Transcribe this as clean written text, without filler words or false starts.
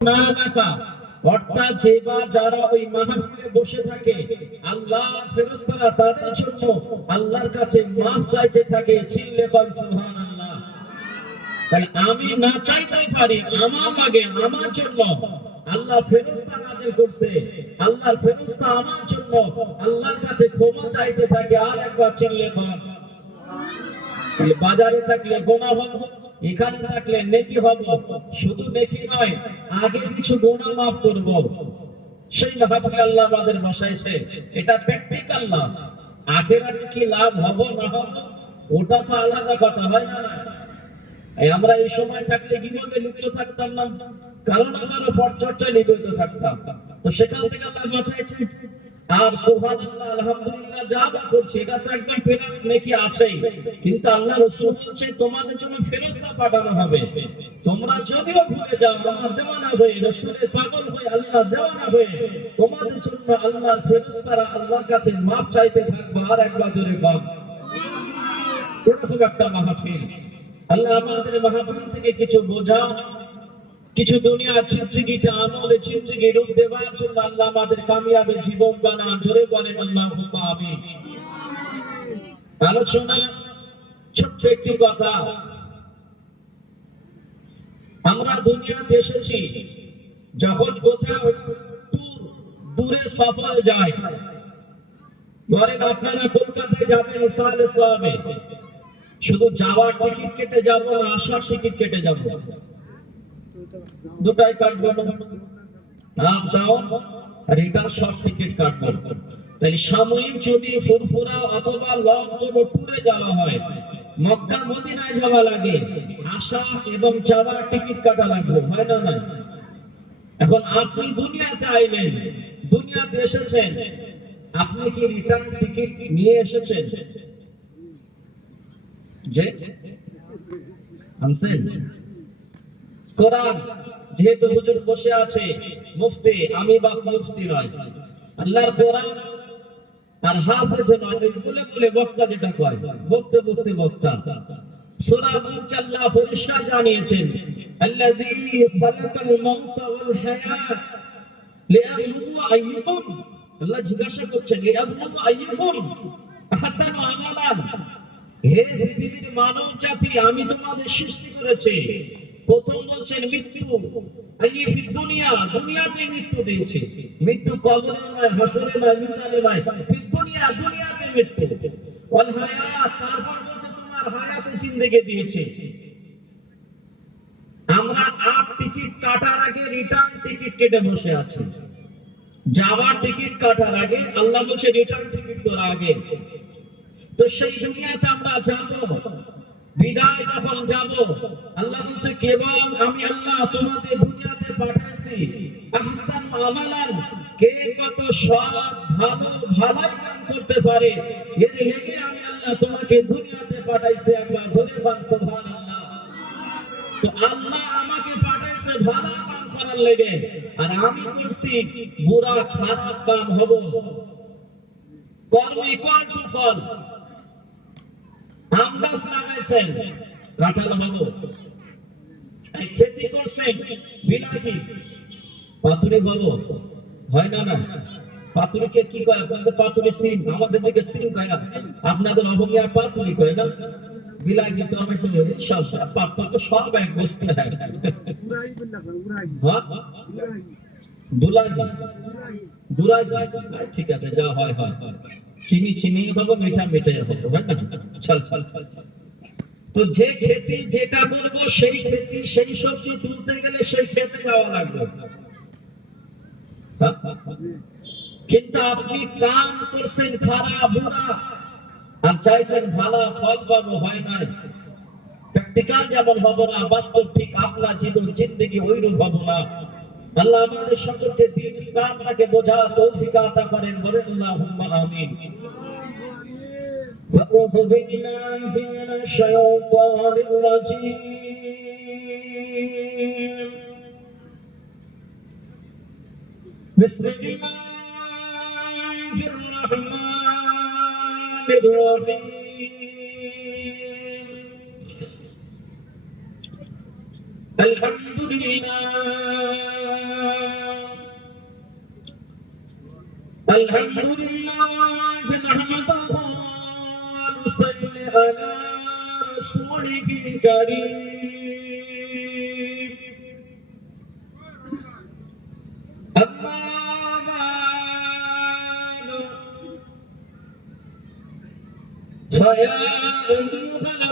না রাখা, অর্থাৎ যেবার যারা ওই মাহফিলে বসে থাকে আল্লাহ ফেরেশতারা তাদের জন্য আল্লাহর কাছে মাফ চাইতে থাকে। চিল্লে কয় সুবহানাল্লাহ। তাহলে আমি না চাইতে পারি, আমার লাগে, আমার জন্য আল্লাহ ফেরেশতা নাযিল করছে, আল্লাহর ফেরেশতা আমার জন্য আল্লাহর কাছে ক্ষমা চাইতে থাকে। আর একবার চিল্লে কয়। বাজারে থাকলে গুনাহ হবে, এখানে থাকলে নেকি হবে। শুধু নেকি নয়, আগে কিছু গুনাহ মাফ করব। সেই মাহফিল আল্লাহ আমাদের বসাইছে, এটা প্র্যাকটিক্যাল লাভ। আখিরাতে কি লাভ হবে না হবে ওটা তো আলাদা কথা, হয় না? আমরা এই সময় থাকলে গীবতে লিপ্ত থাকতাম না, কারণ কারো পরচর্চায় লিপ্ত থাকতাম। তো সেখান থেকে আল্লাহ বাঁচাইছে। আর সুবহানাল্লাহ, আলহামদুলিল্লাহ যা বা করছি এটা তো একদম পেরাস নেকি আছেই। কিন্তু আল্লাহ রাসূল বলছে তোমাদের জন্য ফেরেশতা পাঠানো হবে। তোমরা যদিও ভুলে যাও আমার দেওয়ানা হয়ে, রাসূলের পাগল হয়ে, আল্লাহর দেওয়ানা হয়ে, তোমাদের জন্য আল্লাহর ফেরেশতারা আল্লাহর কাছে মাফ চাইতে থাকবে। আর একবার জোরে বল। এরকম একটা মাহফিল। আল্লাহ আমাদের মাহফিল থেকে কিছু বোঝা, কিছু দুনিয়ার জিন্দেগিতে আমলে জিন্দেগি রূপ দেওয়ার জন্য আল্লাহ আমাদের কামিয়াবে জীবন বানান। জোরে বলেন আল্লাহুম্মা আমিন। আলোচনা ছোট্ট একটি কথা। আমরা দুনিয়াতে এসেছি, যখন কোথাও দূরে সফরে যাই, ধরেন আপনারা কলকাতায় যাবেন ইসরায়েলে সাহাবে, শুধু যাওয়ার টিকিট কেটে যাব না আসার টিকিট কেটে যাব, দুটাই কাটবো না? আপ ডাউন রিটার্ন সব টিকিট কাটবো। তাহলে সাময়িক যদি ফুরফুরা অথবা লং কোনো ট্যুরে যাওয়া হয়, মক্কা মদিনায় যাওয়া লাগে, আসা এবং যাওয়ার টিকিট কাটা লাগবে, হয় না? না। এখন আপনি দুনিয়াতে আইলেন, দুনিয়াতে এসেছেন, আপনি কি রিটার্ন টিকিট নিয়ে এসেছেন? যে আনছেন? কোরআন যেহেতু হুজুর বসে আছে মুফতি, আমি বা মুফতি নয়, আল্লাহর কোরআন আর হাফেজ নয়, বলে বলে বক্তা যেটা কয়, বক্তা বক্তা বক্তা। সূরা নূরকে আল্লাহ পরিষ্কার জানিয়েছেন, আল্লাযী খালাকাল মাউতা ওয়াল হায়াত লিয়াবলুওয়া আইয়ুকুম। আল্লাহ জিজ্ঞাসা করছেন লিয়াবলুওয়া আইয়ুকুম আহসানু আমালান। হে পৃথিবীর মানব জাতি, আমি তোমাদের সৃষ্টি করেছি। প্রথম বলছেন মৃত্যু, আমি ফি দুনিয়া, দুনিয়াতে মৃত্যু দিয়েছি। মৃত্যু কবরে নয়, হাসরে নয়, মিজানে নয়, ফি দুনিয়া, দুনিয়াতে মৃত্যু। ওয়াল হায়াত, তারপর বলছে তোমার হায়াতে জিন্দেগি দিয়েছি। আমরা আপ টিকিট কাটার আগে রিটার্ন টিকিট কেটে বসে আছি। যাওয়ার টিকিট কাটার আগে আল্লাহ বলছে রিটার্ন টিকিট তোর আগে। তো সেই দুনিয়াতে আমরা যাব, বিদায় যখন যাব, আল্লাহ বলছে কেবল আমি আল্লাহ তোমাদের দুনিয়াতে পাঠাইছি আহসান আমালান, কে কত সৎ ভালো ভালাই কাজ করতে পারে এর লেগে আমি আল্লাহ তোমাকে দুনিয়াতে পাঠাইছি। একবার জোরে বল সুবহানাল্লাহ। তো আল্লাহ আমাকে পাঠাইছে ভালো কাজ করার লেগে, আর আমি করছি বুরা খারাপ কাম হব। কর্ম ইকুয়াল টু ফল। আম গাছ লাগাইছেন, কাঁঠাল হবো। খেতি করছেন, বিলাতি পাতুরি হবো, হয় না? না। পাতুরিকে কি কয় আপনাদের? পাতুরি সিম, আমাদের দিকে সিম কয় না, আপনাদের অবমিয়া পাতুরি কয় না? বিলাতি টমেটো সব পার্থক্য, সব এক বস্তু। ঠিক আছে, যা হয় হয়। চিনি চিনি হবে, মিঠা মিঠাই হবে, হয় না? চল চল চল। তো যে খেতি যেটা বলবো সেই খেতি, সেই সবজি তুলতে গেলে সেই খেতে যাওয়া লাগবে। কিন্তু আপনি কাম করছেন খারাপ বুড়া আর চাইছেন ভালো ফল পাবো, হয় না? প্র্যাকটিক্যাল যেমন হবো না, বাস্তব ঠিক আপনার জীবন জিন্দেগি ওইরূপ হবো না। আল্লাহ আমাদের সকলকে দ্বীন ইসলামটাকে বোঝা তৌফিক আতা করেন, বলেন আল্লাহুম্মা আমিন। أعوذ بالله من الشيطان الرجيم. بسم الله الرحمن الرحيم. الحمد لله আলহামদুলিল্লাহ নাহমাদুহু ওয়া নুসাল্লি আলা রাসূলিহিল কারীম আম্মা বা'দু ফায়া